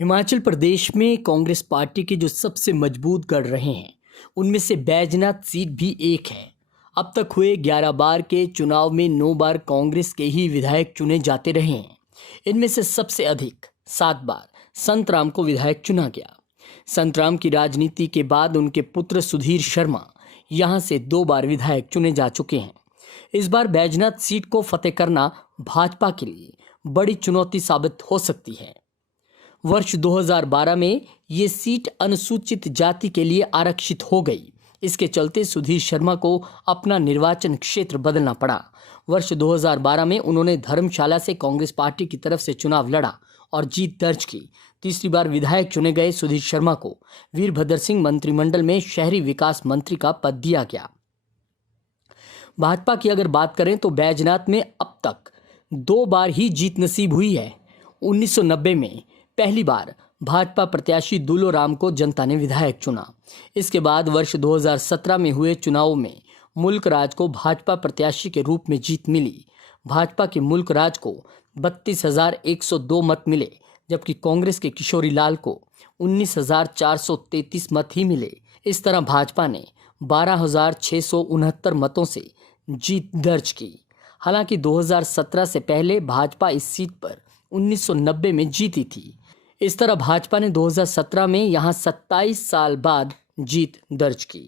हिमाचल प्रदेश में कांग्रेस पार्टी के जो सबसे मजबूत गढ़ रहे हैं उनमें से बैजनाथ सीट भी एक है। अब तक हुए 11 बार के चुनाव में 9 बार कांग्रेस के ही विधायक चुने जाते रहे हैं। इनमें से सबसे अधिक 7 बार संतराम को विधायक चुना गया। संतराम की राजनीति के बाद उनके पुत्र सुधीर शर्मा यहां से 2 बार विधायक चुने जा चुके हैं। इस बार बैजनाथ सीट को फतेह करना भाजपा के लिए बड़ी चुनौती साबित हो सकती है। वर्ष 2012 में ये सीट अनुसूचित जाति के लिए आरक्षित हो गई। इसके चलते सुधीर शर्मा को अपना निर्वाचन क्षेत्र बदलना पड़ा। वर्ष 2012 में उन्होंने धर्मशाला से कांग्रेस पार्टी की तरफ से चुनाव लड़ा और जीत दर्ज की। तीसरी बार विधायक चुने गए सुधीर शर्मा को वीरभद्र सिंह मंत्रिमंडल में शहरी विकास मंत्री का पद दिया गया। भाजपा की अगर बात करें तो बैजनाथ में अब तक 2 बार ही जीत नसीब हुई है। 1990 में पहली बार भाजपा प्रत्याशी दुलो राम को जनता ने विधायक चुना। इसके बाद वर्ष 2017 में हुए चुनावों में मुल्क राज को भाजपा प्रत्याशी के रूप में जीत मिली। भाजपा के मुल्क राज को 32,102 मत मिले, जबकि कांग्रेस के किशोरी लाल को 19,433 मत ही मिले। इस तरह भाजपा ने 12,669 मतों से जीत दर्ज की। हालांकि 2017 से पहले भाजपा इस सीट पर 1990 में जीती थी। इस तरह भाजपा ने 2017 में यहां 27 साल बाद जीत दर्ज की।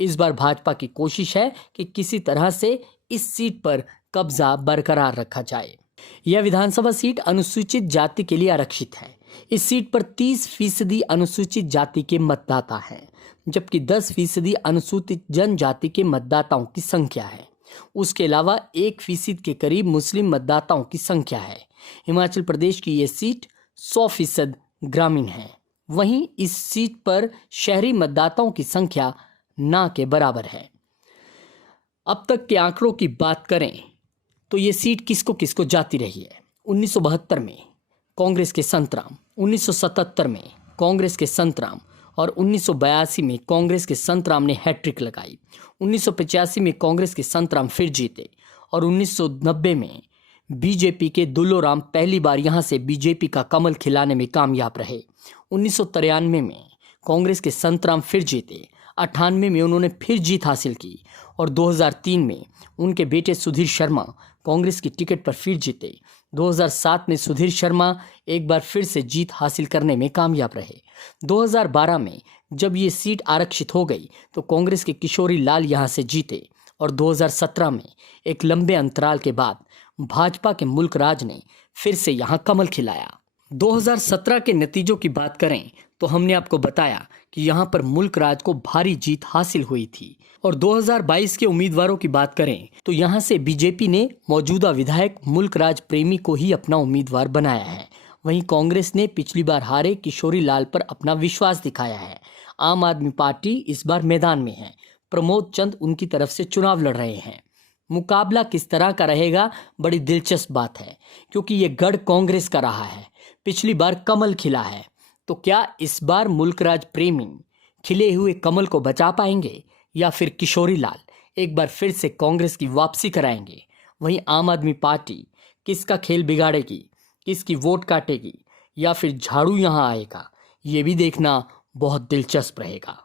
इस बार भाजपा की कोशिश है कि किसी तरह से इस सीट पर कब्जा बरकरार रखा जाए। यह विधानसभा सीट अनुसूचित जाति के लिए आरक्षित है। इस सीट पर 30% अनुसूचित जाति के मतदाता हैं, जबकि 10% अनुसूचित जनजाति के मतदाताओं की संख्या है। उसके अलावा 1% के करीब मुस्लिम मतदाताओं की संख्या है। हिमाचल प्रदेश की यह सीट 100% ग्रामीण है। वहीं इस सीट पर शहरी मतदाताओं की संख्या ना के बराबर है। अब तक के आंकड़ों की बात करें तो ये सीट किसको किसको जाती रही है। 1972 में कांग्रेस के संतराम, 1977 में कांग्रेस के संतराम और 1982 में कांग्रेस के संतराम ने हैट्रिक लगाई। 1985 में कांग्रेस के संतराम फिर जीते और 1990 में बीजेपी के दुलो राम पहली बार यहां से बीजेपी का कमल खिलाने में कामयाब रहे। 1993 में कांग्रेस के संतराम फिर जीते। 98 में उन्होंने फिर जीत हासिल की और 2003 में उनके बेटे सुधीर शर्मा कांग्रेस की टिकट पर फिर जीते। 2007 में सुधीर शर्मा एक बार फिर से जीत हासिल करने में कामयाब रहे। 2012 में जब ये सीट आरक्षित हो गई तो कांग्रेस के किशोरी लाल यहां से जीते और 2017 में एक लंबे अंतराल के बाद भाजपा के मुल्क राज ने फिर से यहां कमल खिलाया। 2017 के नतीजों की बात करें तो हमने आपको बताया कि यहां पर मुल्क राज को भारी जीत हासिल हुई थी। और 2022 के उम्मीदवारों की बात करें तो यहां से बीजेपी ने मौजूदा विधायक मुल्क राज प्रेमी को ही अपना उम्मीदवार बनाया है। वहीं कांग्रेस ने पिछली बार हारे किशोरी लाल पर अपना विश्वास दिखाया है। आम आदमी पार्टी इस बार मैदान में है। प्रमोद चंद उनकी तरफ से चुनाव लड़ रहे हैं। मुकाबला किस तरह का रहेगा, बड़ी दिलचस्प बात है, क्योंकि ये गढ़ कांग्रेस का रहा है। पिछली बार कमल खिला है, तो क्या इस बार मुल्क राज प्रेमी खिले हुए कमल को बचा पाएंगे या फिर किशोरी लाल एक बार फिर से कांग्रेस की वापसी कराएंगे। वहीं आम आदमी पार्टी किसका खेल बिगाड़ेगी, किसकी वोट काटेगी या फिर झाड़ू यहां आएगा, ये भी देखना बहुत दिलचस्प रहेगा।